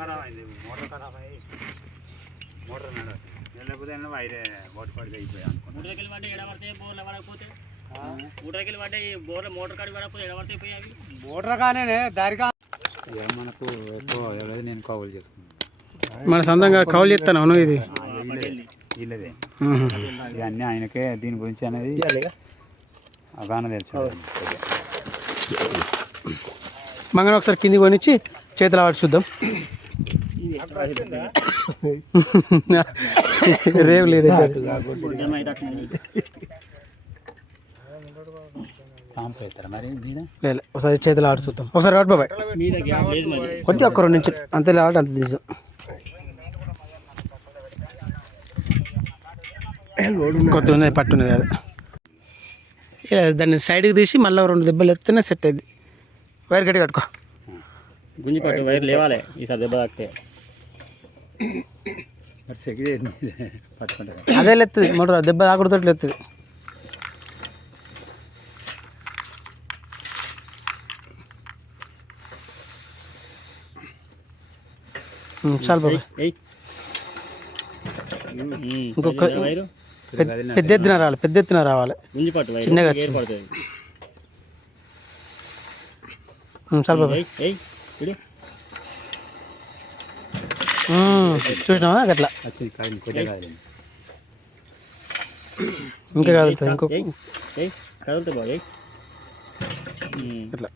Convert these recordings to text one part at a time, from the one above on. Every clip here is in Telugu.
ఖరాబ్ అయింది, మోటార్ ఖరాబ్ అయ్యి మోటార్ లేకపోతే వైరే బోటు పడితే అయిపోయాయి. మూటకెళ్ళి పడ్డాయి ఎడబడితే బోర్లు పడకపోతే మూటకెళ్ళి పడ్డాయి బోర్లు మోటార్ కాడి పడకపోతే ఎడబడితే పోయావి. మోటార్ కానీ దారిగా మనకు ఎక్కువ ఎవరైతే నేను కౌలు చేసుకున్నాను. మన సొంతంగా కౌలు చేస్తాను అవును. ఇది వీళ్ళదే ఇవన్నీ ఆయనకే దీని గురించి అనేది అవగాహన తెలుసు. మంగళ ఒకసారి కింది కొనిచ్చి చేతులు ఆడి చూద్దాం. రేవు లేదు లేదు, ఒకసారి చేతులు ఆడి చూద్దాం. ఒకసారి ఆడు బాబాయ్ కొద్దిగా ఒక్క 2 నుంచి అంతే ఆడి అంత తీసాం. కొత్త ఉన్నది పట్టున్నది అది దాన్ని సైడ్కి తీసి మళ్ళీ 2 దెబ్బలు ఎత్తేనే సెట్ అయింది. వైర్ గట్టి కట్టుకో, గుంజి పట్టు వైర్ లేవాలి ఈసారి దెబ్బ తాకితే. అదే లేస్తుంది మోటార్ దెబ్బ తాకుడుతో లేస్తుంది. చాలు బాబాయ్, ఇంకొక పెద్ద ఎత్తున రావాలి, పెద్ద ఎత్తున రావాలి, చిన్నగా వచ్చింది. చాలు బాబాయ్, చూసినావా అట్లా ఇంకా కదులుతుంది. ఇంకో కదులుతా బాయ్ ఇట్లా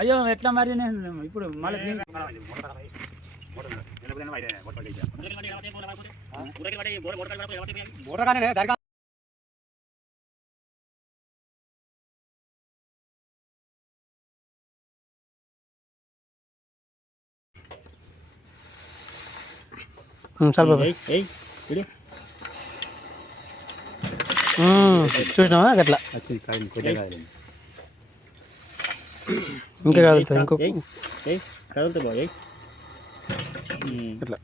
అయ్యో ఎట్లా మరి నేను ఇప్పుడు మళ్ళీ చాలు బాబాయ్, చూసినావా అట్లా ఇంకా కదులుతుంది. ఇంకో కదులుతా బాయ్ ఇట్లా